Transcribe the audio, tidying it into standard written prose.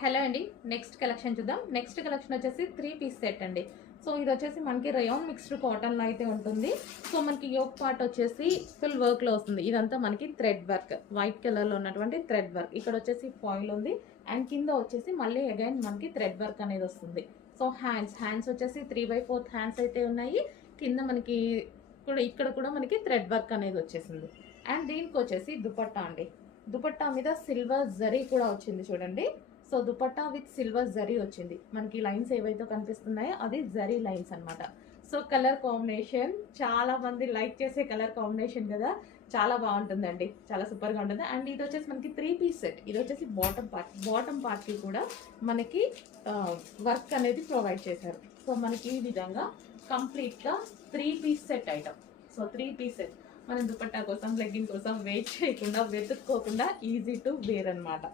Hello అండి, next collection చూద్దాం. Next collection వచ్చేసి 3 పీస్ సెట్ అండి. సో ఇది వచ్చేసి మనకి రయాన్ మిక్స్డ్ కాటన్లో అయితే ఉంటుంది. సో మనకి యోక్ పార్ట్ వచ్చేసి ఫుల్ వర్క్లో వస్తుంది. ఇదంతా మనకి థ్రెడ్ వర్క్, వైట్ కలర్లో ఉన్నటువంటి థ్రెడ్ వర్క్. ఇక్కడ వచ్చేసి ఫాయిల్ ఉంది అండ్ కింద వచ్చేసి మళ్ళీ అగైన్ మనకి థ్రెడ్ వర్క్ అనేది వస్తుంది. సో హ్యాండ్స్ వచ్చేసి 3/4 హ్యాండ్స్ అయితే ఉన్నాయి. కింద మనకి ఇక్కడ కూడా మనకి థ్రెడ్ వర్క్ అనేది వచ్చేసింది. అండ్ దీనికి వచ్చేసి దుపట్టా అండి. దుపట్టా మీద సిల్వర్ జరీ కూడా వచ్చింది చూడండి. So dupatta with silver zari వచ్చింది. మనకి లైన్స్ ఏవైతే కనిపిస్తున్నాయో అది జరీ లైన్స్ అనమాట. సో కలర్ కాంబినేషన్ చాలా మంది లైక్ చేసే కలర్ కాంబినేషన్ కదా, చాలా బాగుంటుందండి, చాలా సూపర్గా ఉంటుంది. అండ్ ఇది వచ్చేసి మనకి 3 పీస్ సెట్. ఇది వచ్చేసి బాటమ్ పార్ట్కి కూడా మనకి వర్క్ అనేది ప్రొవైడ్ చేశారు. సో మనకి ఈ విధంగా కంప్లీట్గా 3 piece set item. So 3 piece set మనం దుపట్టా కోసం, లెగ్గింగ్ కోసం వెయిట్ చేయకుండా, వెతుక్కోకుండా ఈజీ టు వేర్ అనమాట.